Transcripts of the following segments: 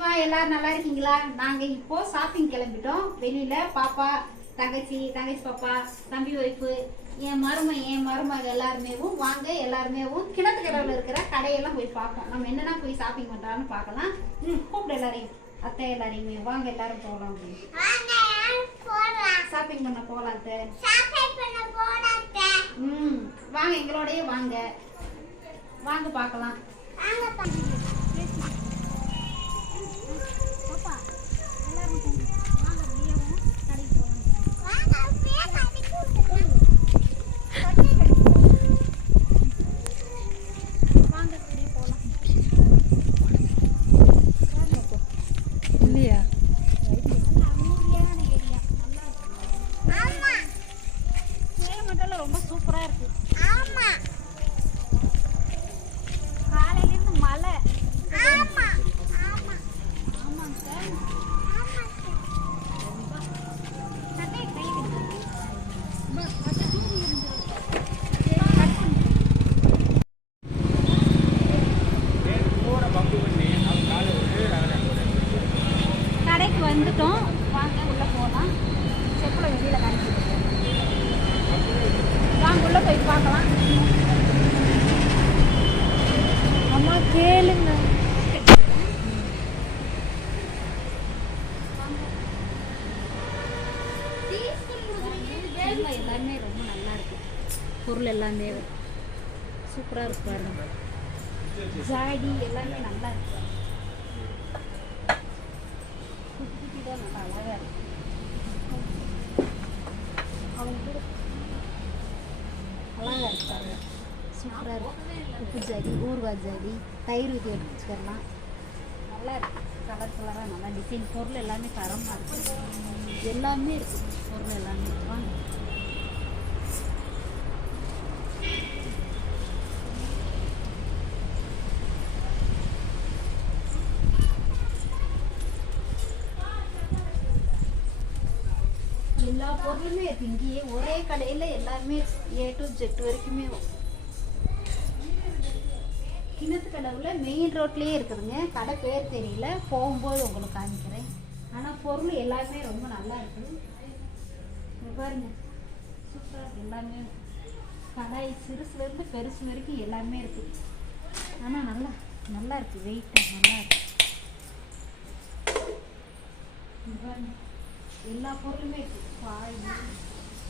எல்லாரும் நல்லா இருக்கீங்களா? நாங்க இப்போ ஷாப்பிங் கிளம்பிட்டோம். வெளியில பாப்பா தங்கச்சி தங்கச்சி பாப்பா தம்பி ஒய்ஃபு என் மரும என் மருமக எல்லாருமேவும் வாங்க எல்லாருமேவும் கிணத்து கடவுல இருக்கிற கடையெல்லாம் போய் பார்ப்போம். நம்ம என்னென்ன போய் ஷாப்பிங் பண்றான்னு பார்க்கலாம். ம் கூப்பிடு எல்லாரையும். அத்தை எல்லாரையுமே வாங்க எல்லாரும் போகலாம் ஷாப்பிங் பண்ண போகலாம் அத்தை. ம் வாங்க எங்களோடயே வாங்க. வாங்க பார்க்கலாம். பொருள் எல்லாமே சூப்பராக இருக்கு பாருங்க ஜாடி எல்லாமே நல்லா இருக்கு குட்டி குட்டி தான் நல்லா அழகா இருக்கு அவங்க கூட அழகா இருக்கு பாருங்க சூப்பராக இருக்கு உப்பு ஜாடி ஊறுகாய் ஜாடி தயிர் ஊற்றி எடுத்து வச்சுக்கலாம் நல்லா இருக்கு கலர் கலராக நல்லா டிசைன் பொருள் எல்லாமே தரமாக இருக்கு எல்லாமே இருக்கு பொருள் எல்லாமே வாங்க எல்லா பொருளுமே இருக்கு இங்கேயே ஒரே கடையில் எல்லாமே ஏ டு ஜெட் வரைக்குமே கிணத்து கடவுல மெயின் ரோட்லேயே இருக்குதுங்க. கடை பேர் தெரியல. போகும்போது உங்களுக்கு காமிக்கிறேன். ஆனால் பொருள் எல்லாமே ரொம்ப நல்லா இருக்குது. பாருங்க. சூப்பராக எல்லாமே கடாய் சிறுசுலேருந்து பெருசு வரைக்கும் எல்லாமே இருக்குது ஆனால் நல்லா நல்லா இருக்குது வெயிட் நல்லா இருக்கு. பாருங்க. எல்லா பொருளுமே இருக்குது பாய்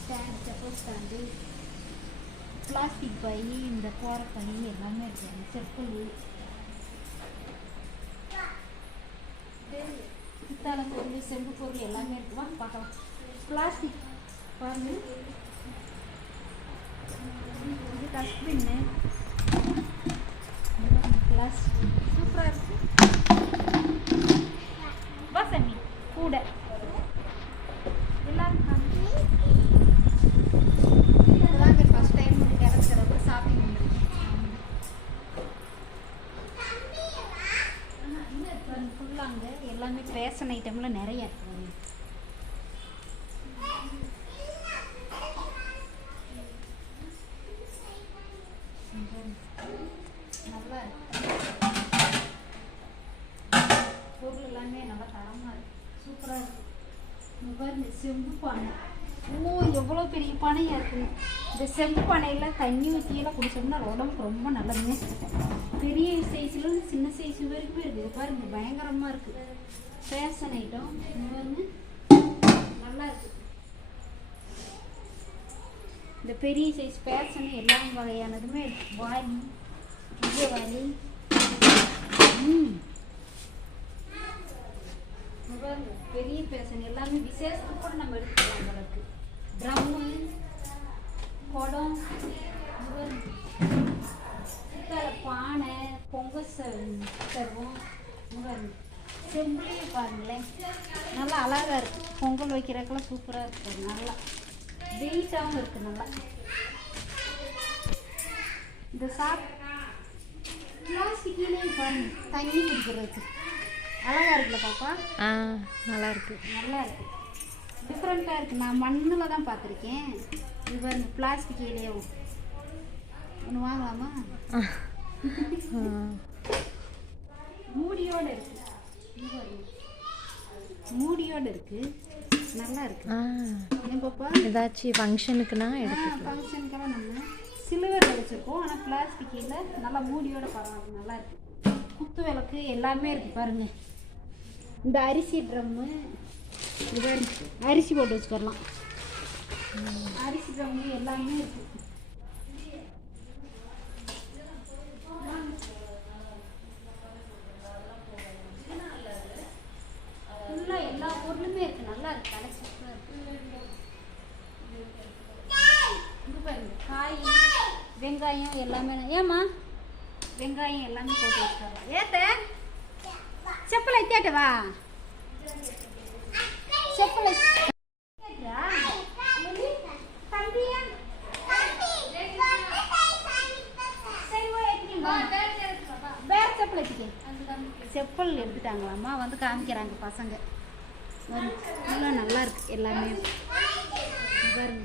ஸ்டாண்ட் செப்பல் ஸ்டாண்டு பிளாஸ்டிக் பை இந்த கோரப்பணி எல்லாமே இருக்குது செப்பல் பித்தாள பொருள் செம்பு பொருள் எல்லாமே இருக்கு. பார்க்கலாம். பிளாஸ்டிக் பாருங்க. இது டஸ்ட்பின்னு பிளாஸ்டிக் சூப்பராக இருக்குது வா சமி கூட எல்லாரும் இதுதாங்க ஃபஸ்ட் டைம் கிடச்சிறப்ப ஷாப்பிங் பண்ணிருக்கேன் ஃபுல்லாங்க எல்லாமே ஃபேஷன் ஐட்டம்லாம் நிறைய இருக்குங்க நல்லா இருக்கு பொருள் எல்லாமே நல்லா தரமாக இருக்கு சூப்பராக இருக்கு. இங்க பாருங்க செம்பு பானை. ஓ எவ்வளோ பெரிய பானையாக இருக்குது இந்த செம்பு பானையில் தண்ணி ஊற்றியெல்லாம் குடிச்சோம்னா உடம்புக்கு ரொம்ப நல்லதுங்க. பெரிய சைஸ்லேருந்து சின்ன சைஸ் வரைக்குமே இருக்குது இது பாருங்க பயங்கரமாக இருக்குது ஃபேஷன் ஐட்டம் இங்க பாருங்க. நல்லா இருக்குது இந்த பெரிய சைஸ் ஃபேஷன் எல்லா வகையானதுமே இருக்கு. வாலி விஜய வாலி. ம். பெரிய பேசன் எல்லாமே விசேஷத்துக்கு கூட நம்ம எடுத்துக்கலாம் உங்களுக்கு ட்ரம்மு குடம் இங்க பானை பொங்கல் தருவோம் சர்வம் இங்க பாருங்களேன் நல்லா அழகாக இருக்குது பொங்கல் வைக்கிறதுக்கெல்லாம் சூப்பராக இருக்கு நல்லா வெயிட்டாகவும் இருக்குது நல்லா இந்த சாப் பிளாஸ்டிக்லேயே பாருங்க தண்ணி குடிக்கிறதுக்கு அழகா இருக்குல்ல பாப்பா? ஆ நல்லா இருக்கு. நல்லா இருக்கு. டிஃப்ரெண்ட்டாக இருக்கு. நான் மண்ணில் தான் பார்த்துருக்கேன். இது பாருங்க பிளாஸ்டிக் இலையும் ஒன்று வாங்கலாமா. மூடியோட இருக்கு. மூடியோட இருக்கு. நல்லா இருக்கு. பாப்பா? ஏதாச்சும் ஃபங்க்ஷனுக்குனா எடுத்து ஃபங்க்ஷனுக்கெல்லாம் நம்ம சில்வரில் வச்சுருக்கோம் ஆனால் பிளாஸ்டிக்கில் நல்லா மூடியோட பரவாயில்ல. நல்லா இருக்கு. குத்து விளக்கு எல்லாமே இருக்குது பாருங்கள் இந்த அரிசி ட்ரம்மு இது அரிசி போட்டு வச்சுக்கலாம் அரிசி ட்ரம்மு எல்லாமே இருக்குது ஃபுல்லாக எல்லா பொருளுமே இருக்கு. நல்லா இருக்கு. கடை சூப்பராக இருக்குது பாருங்க காய் வெங்காயம் எல்லாமே ஏம்மா? வெங்காயம் எல்லாமே போட்டு வச்சுக்கலாம் ஏத்த? செப்பல் எத்தியாட்டவா செப்பல் வா. செப்பல் எடுத்துட்டாங்களாம்மா வந்து காமிக்கிறாங்க பசங்க. எல்லாம் நல்லா இருக்கு எல்லாமே. பாருங்க.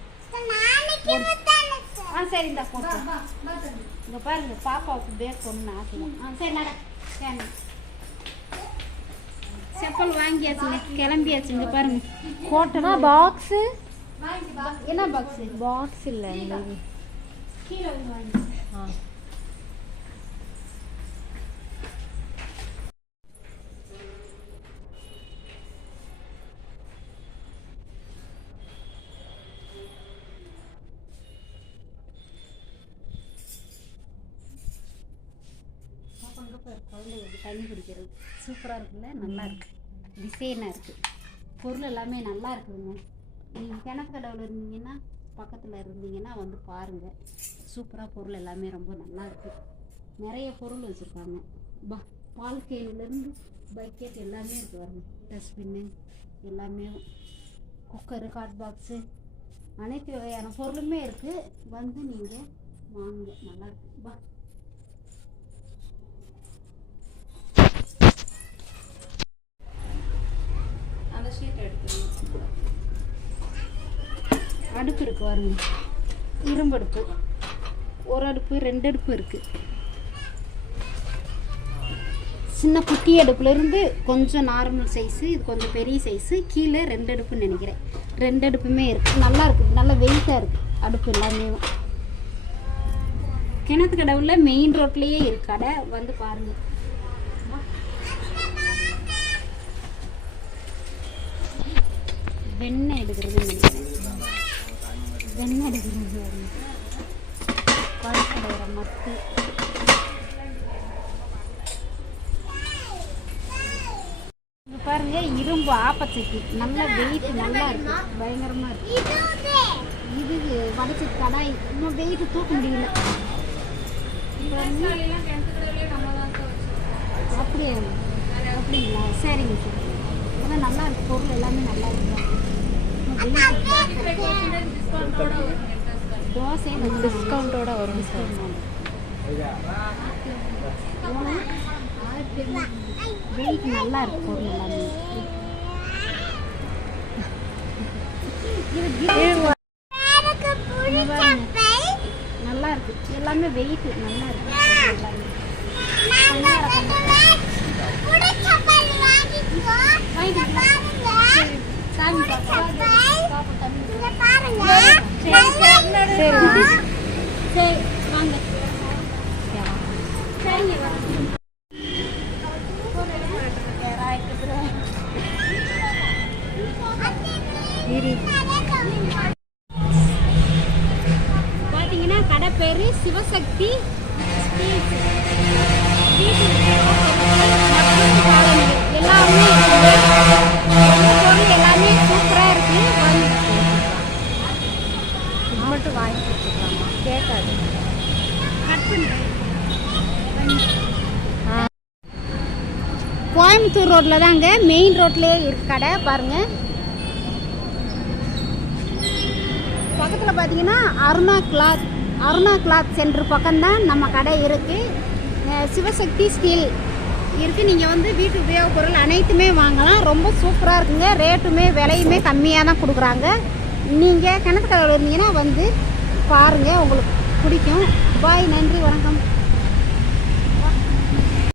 ஆ சரி இந்த போட்டு. இங்க பாருங்க பாப்பாவுக்கு பேக் ஒன்று ஆசைதான் ஆ சரி நட. செப்பல் வாங்கியாச்சுங்க கிளம்பியாச்சுங்க பாருங்க. கோட்டை பாக்ஸு என்ன பாக்ஸு பாக்ஸ் இல்லை ஆ. சூப்பர் குழந்தைங்களுக்கு தண்ணி குடிக்கிறது? சூப்பராக இருக்குல்ல? நல்லா இருக்கு. டிசைனாக இருக்குது பொருள் எல்லாமே நல்லா இருக்குதுங்க. நீங்கள் கிணத்து இருந்தீங்கன்னா பக்கத்தில் இருந்தீங்கன்னா வந்து பாருங்கள் சூப்பராக பொருள் எல்லாமே ரொம்ப நல்லா இருக்குது நிறைய பொருள் வச்சுருக்காங்க. பா பால் கேனுலேருந்து பக்கெட் எல்லாமே இருக்கு வருங்க டஸ்ட்பின்னு எல்லாமே. குக்கரு ஹாட் பாக்ஸு அனைத்து வகையான பொருளுமே இருக்குது வந்து நீங்கள் வாங்க. நல்லா இருக்குது பா ஷீட் அடுப்பு இருக்கு பாருங்க. இரும்பு அடுப்பு. ஒரு அடுப்பு ரெண்டு அடுப்பு இருக்கு. சின்ன குட்டி அடுப்புல இருந்து கொஞ்சம் நார்மல் சைஸு இது கொஞ்சம் பெரிய சைஸு கீழே ரெண்டு அடுப்புன்னு நினைக்கிறேன். ரெண்டு அடுப்புமே இருக்கு. நல்லா இருக்கு. நல்லா வெயிட்டாக இருக்கு. அடுப்பு எல்லாமே. கிணத்து கடவுளில் மெயின் ரோட்லேயே இருக்கு? கடை வந்து பாருங்க. வெண்ணெய் எடுக்கிறது நினைக்கிறேன். வெண்ணெய் எடுக்கிறது பழக்கடையிற மத்து. பாருங்க இரும்பு ஆப்பச்சட்டி நல்லா வெயிட் நல்லா இருக்கு. பயங்கரமா இருக்கு. இது வடைச்ச கடாய் இன்னும் வெயிட் தூக்க முடியல. அப்படியா அப்படிங்களா? சரிங்க சார். ஆனால் நல்லா இருக்கு. பொருள் எல்லாமே நல்லா இருக்கு. தோசை டிஸ்கவுண்ட்டோட வரும் சார் வெயிட் நல்லா இருக்கு. பொருள் எல்லாமே இது gift எனக்கு புரிச்ச பல் நல்லா இருக்கு எல்லாமே வெயிட் நல்லா இருக்கு வாங்கிக்கலாம். பாத்தீங்கன்னா சரி சரி வாங்க சரிங்க பார்த்தீங்கன்னா கடை பேரு சிவசக்தி வாங்கி கொடுத்துக்கலாமா கேட்காது கோயம்புத்தூர் ரோட்டில் தாங்க மெயின் ரோட்லேயே இருக்கு கடை பாருங்கள் பக்கத்தில் பார்த்தீங்கன்னா Aruna cloth Aruna cloth centre பக்கம்தான் நம்ம கடை இருக்குது சிவசக்தி ஸ்டீல் இருக்குது நீங்கள் வந்து வீட்டு உபயோகப் பொருள் அனைத்துமே வாங்கலாம். ரொம்ப சூப்பராக இருக்குங்க. ரேட்டுமே விலையுமே கம்மியாக தான் கொடுக்குறாங்க. நீங்கள் கிணத்துக்கடவில் இருந்தீங்கன்னா வந்து பாருங்கள் உங்களுக்கு பிடிக்கும். பாய் நன்றி வணக்கம்.